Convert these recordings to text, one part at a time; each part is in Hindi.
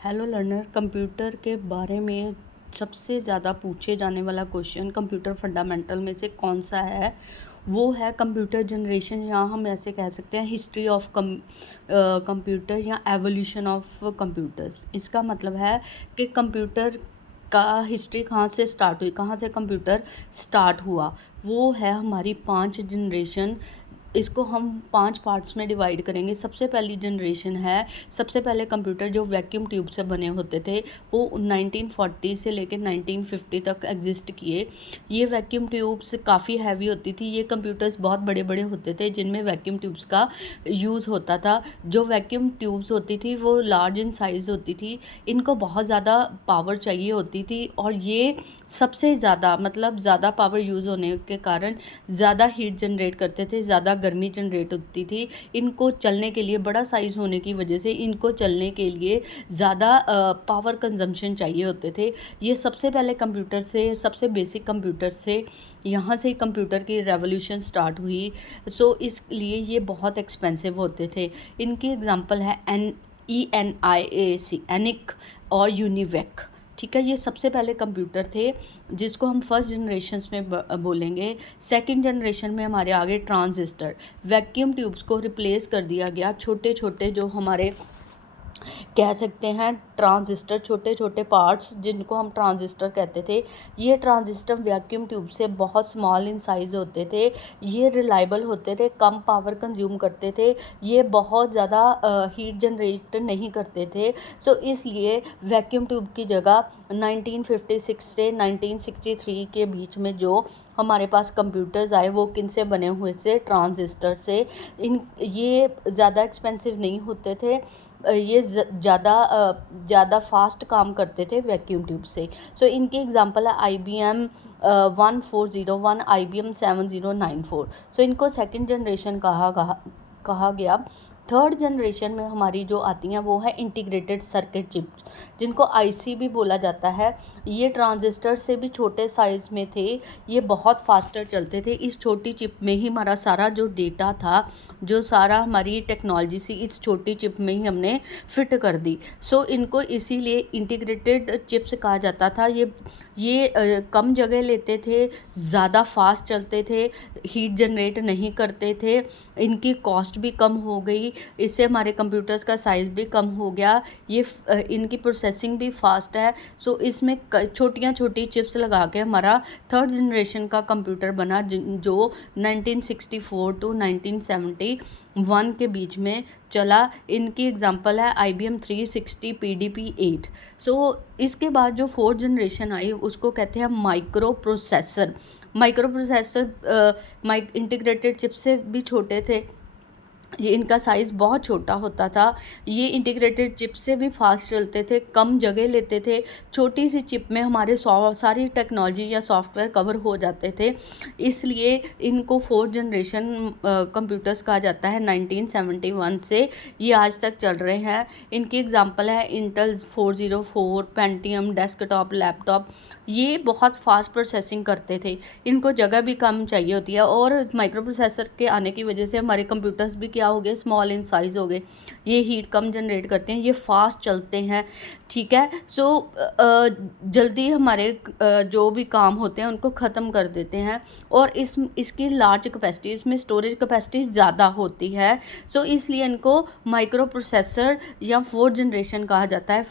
हेलो लर्नर, कंप्यूटर के बारे में सबसे ज़्यादा पूछे जाने वाला क्वेश्चन कंप्यूटर फंडामेंटल में से कौन सा है। वो है कंप्यूटर जनरेशन, या हम ऐसे कह सकते हैं हिस्ट्री ऑफ कंप्यूटर या एवोल्यूशन ऑफ कंप्यूटर्स। इसका मतलब है कि कंप्यूटर का हिस्ट्री कहाँ से स्टार्ट हुई, कहाँ से कंप्यूटर स्टार्ट हुआ। वो है हमारी 5 जनरेशन। इसको हम 5 पार्ट्स में डिवाइड करेंगे। सबसे पहली जनरेशन है, सबसे पहले कंप्यूटर जो वैक्यूम ट्यूब से बने होते थे, वो 1940 से लेकर 1950 तक एग्जिस्ट किए। ये वैक्यूम ट्यूब्स काफ़ी हैवी होती थी। ये कंप्यूटर्स बहुत बड़े बड़े होते थे जिनमें वैक्यूम ट्यूब्स का यूज़ होता था। जो वैक्यूम ट्यूब्स होती थी वो लार्ज इन साइज़ होती थी। इनको बहुत ज़्यादा पावर चाहिए होती थी, और ये सबसे ज़्यादा मतलब ज़्यादा पावर यूज़ होने के कारण ज़्यादा हीट जनरेट करते थे, ज़्यादा गर्मी जनरेट होती थी। इनको चलने के लिए, बड़ा साइज़ होने की वजह से इनको चलने के लिए ज़्यादा पावर कंजम्पशन चाहिए होते थे। ये सबसे पहले कंप्यूटर से, सबसे बेसिक कंप्यूटर से, यहाँ से कंप्यूटर की रेवोल्यूशन स्टार्ट हुई। सो इसलिए ये बहुत एक्सपेंसिव होते थे। इनकी एग्जांपल है ENIAC, एनिक और यूनिवेक। ठीक है, ये सबसे पहले कंप्यूटर थे जिसको हम फर्स्ट जनरेशन में बोलेंगे। सेकंड जनरेशन में हमारे आगे ट्रांजिस्टर, वैक्यूम ट्यूब्स को रिप्लेस कर दिया गया। छोटे छोटे जो हमारे कह सकते हैं ट्रांजिस्टर, छोटे छोटे पार्ट्स जिनको हम ट्रांजिस्टर कहते थे, ये ट्रांजिस्टर वैक्यूम ट्यूब से बहुत स्मॉल इन साइज़ होते थे। ये रिलायबल होते थे, कम पावर कंज्यूम करते थे, ये बहुत ज़्यादा हीट जनरेट नहीं करते थे। सो इसलिए वैक्यूम ट्यूब की जगह 1956 से 1963 के बीच में जो हमारे पास कंप्यूटर्स आए वो किन से बने हुए से, ट्रांजिस्टर से। ये ज़्यादा एक्सपेंसिव नहीं होते थे, ये ज़्यादा फास्ट काम करते थे वैक्यूम ट्यूब से। सो इनके एग्जांपल है IBM 1401, IBM 7094। सो इनको सेकंड जनरेशन कहा गया। थर्ड जनरेशन में हमारी जो आती हैं वो है इंटीग्रेटेड सर्किट चिप, जिनको IC भी बोला जाता है। ये ट्रांजिस्टर से भी छोटे साइज़ में थे, ये बहुत फास्टर चलते थे। इस छोटी चिप में ही हमारा सारा जो डेटा था, जो सारा हमारी टेक्नोलॉजी सी, इस छोटी चिप में ही हमने फिट कर दी। सो इनको इसीलिए इंटीग्रेटेड चिप्स कहा जाता था। ये कम जगह लेते थे, ज़्यादा फास्ट चलते थे, हीट जनरेट नहीं करते थे, इनकी कॉस्ट भी कम हो गई, इससे हमारे कंप्यूटर्स का साइज़ भी कम हो गया। इनकी प्रोसेसिंग भी फास्ट है। सो इसमें छोटियाँ छोटी चिप्स लगा के हमारा थर्ड जनरेशन का कंप्यूटर बना, जो 1964 टू 1971 के बीच में चला। इनकी एग्जांपल है IBM 360, PDP-8। सो इसके बाद जो फोर्थ जनरेशन आई उसको कहते हैं micro processor. Micro processor integrated chip से भी छोटे थे, ये इनका साइज़ बहुत छोटा होता था। ये इंटीग्रेटेड चिप से भी फास्ट चलते थे, कम जगह लेते थे, छोटी सी चिप में हमारे सारी टेक्नोलॉजी या सॉफ्टवेयर कवर हो जाते थे। इसलिए इनको फोर्थ जनरेशन कंप्यूटर्स कहा जाता है। 1971 से ये आज तक चल रहे हैं। इनकी एग्जांपल है इंटेल 404, पेंटियम, डेस्कटॉप, लैपटॉप। ये बहुत फास्ट प्रोसेसिंग करते थे, इनको जगह भी कम चाहिए होती है, और माइक्रो प्रोसेसर के आने की वजह से हमारे कंप्यूटर्स भी क्या हो गए, स्मॉल इन साइज़ हो गए। ये हीट कम जनरेट करते हैं, ये फास्ट चलते हैं। ठीक है, सो जल्दी हमारे जो भी काम होते हैं उनको ख़त्म कर देते हैं, और इसकी लार्ज कैपेसिटी, इसमें स्टोरेज कैपेसिटी ज़्यादा होती है। सो इसलिए इनको माइक्रो प्रोसेसर या फोर्थ जनरेशन कहा जाता है।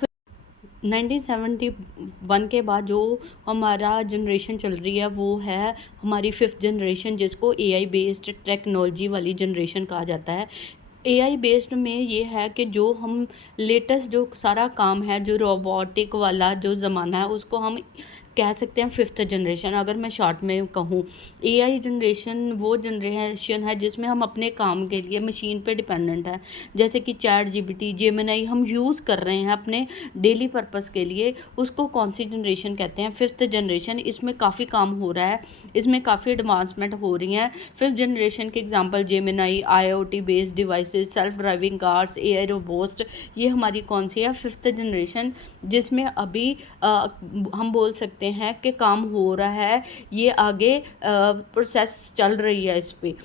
1971 के बाद जो हमारा जनरेशन चल रही है वो है हमारी फिफ्थ जनरेशन, जिसको AI बेस्ड टेक्नोलॉजी वाली जनरेशन कहा जाता है। AI बेस्ड में ये है कि जो हम लेटेस्ट जो सारा काम है, जो रोबोटिक वाला जो ज़माना है, उसको हम कह सकते हैं फिफ्थ जनरेशन। अगर मैं शॉर्ट में कहूँ, AI जनरेशन वो जनरेशन है जिसमें हम अपने काम के लिए मशीन पे डिपेंडेंट है। जैसे कि ChatGPT, जेमिनी हम यूज़ कर रहे हैं अपने डेली पर्पस के लिए, उसको कौन सी जनरेशन कहते हैं, फिफ्थ जनरेशन। इसमें काफ़ी काम हो रहा है, इसमें काफ़ी एडवांसमेंट हो रही हैं। फिफ्थ जनरेशन के example Gemini, IoT based devices, self driving cars, AI robots. ये हमारी कौन सी है, फिफ्थ जनरेशन, जिसमें अभी हम बोल सकते हैं कि काम हो रहा है, ये आगे प्रोसेस चल रही है इस पे।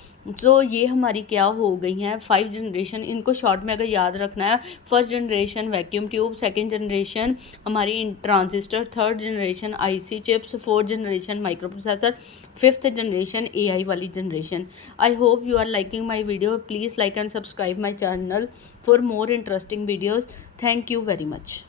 तो ये हमारी क्या हो गई हैं 5 जनरेशन, इनको शॉर्ट में अगर याद रखना है, first generation vacuum tube, second generation हमारी transistor, third generation IC chips, fourth generation microprocessor, fifth generation AI वाली generation. I hope you are liking my video. Please like and subscribe my channel for more interesting videos. Thank you very much.